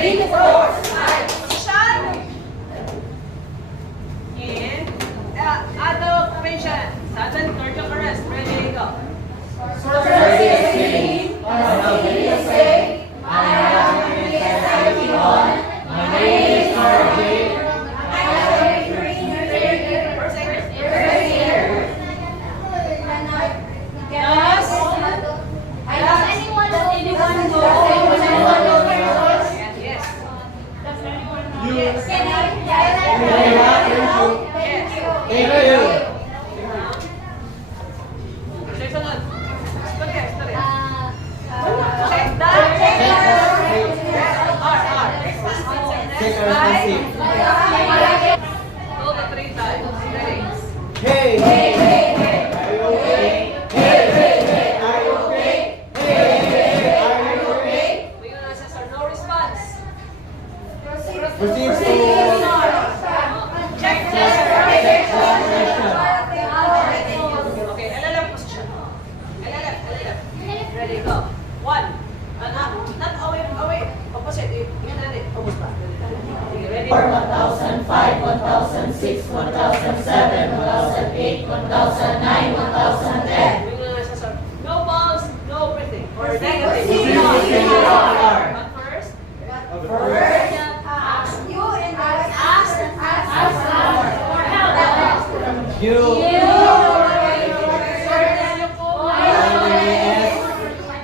3, 4, 5. Position. In. Adaptation. Sudden cardiac arrest. Ready, go. Courtesy is speaking. Hostility is safe. I have a PSIP on. My name is RJ. I have a green year. First year. Yes. Does anyone know? Yes. Yes. Can I? Yes. Thank you. Check sunod. Story. Check Check that. Check our receipt. Go the 3 times. Ready. Hey! Hey, hey, hey. Are you okay? Hey, hey, hey. Are you okay? Hey! Are you okay? May yun nasa sir. No response. Proceed to Check. session. Okay, LLF position. LLF. Ready, go. 1. Not away. Opposite. Yun natin. Opposite pa. Okay, ready? 1005, 1006, 1007, 1008, 1009, 1010. May yun nasa sir. No balls, no breathing. Or negative. Proceed. But first, First, you and ask for help. You.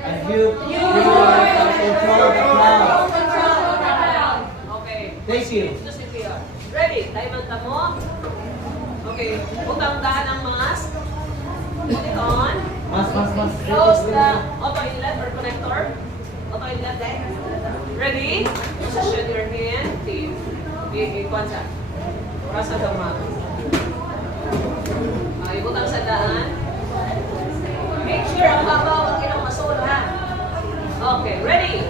And you are control the crowd. okay. Thank you. Ito si PR. Ready? Tayo manta mo. Okay. Utang daan ang mask. Put it on. Mas. Close the auto inlet or connector. Auto inlet then. Ready? Position your hand. Kwanza. Rasa daw ma. Ibutang sa daan. Make sure ang habaw ang ilang masol ha. Okay, ready?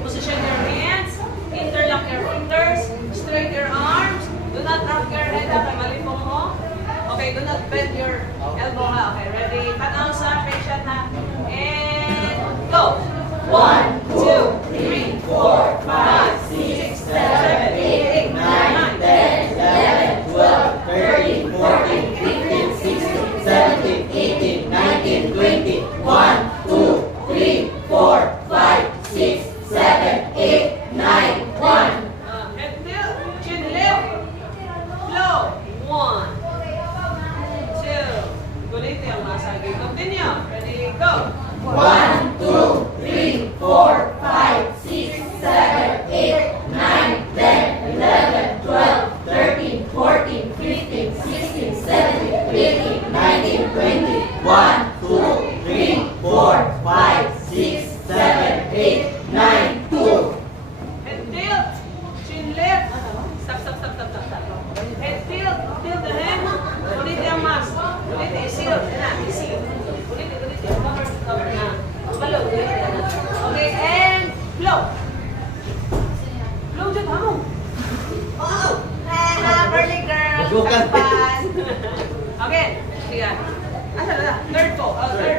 Position your hands. Interlock your fingers. Straight your arms. Do not rock your head up. Malipong mo. Okay, do not bend your elbow ha. Okay, ready? Tanaw sa patient ha. And go! 1, 2, 3, 4, 5, 6, 7, 8, 9, 10, 11, 12, 13, 14, 15, 16, 17, 18, 19, 20, 1, 2, 3, 4, 5, 6, 7, 8, 9, 1. head tilt, chin lift, flow. 1, 2. Gulit yung masagi. Continue. Ready, go. 1, 2, 3, 4, 5, 6, 7, 8, 9, 10, 11, 12, 13, 14, 15, 16, 17, 18, 19, 20, 1, 2, 3, 4, 5, 6, 7, 8, 9, 2. Head tilt, chin lift. Stop. Head tilt the hand. Gulit yung mask. Gulit yung seal. Seal. Gulit yung cover na. Balog. Okay, and flow. Flow dyan, hamong. Wow! Burly girl. Bukan. Kapan. Okay, sige. Asa na? Third po. Third.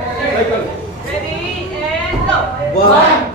Ready, and go. 1,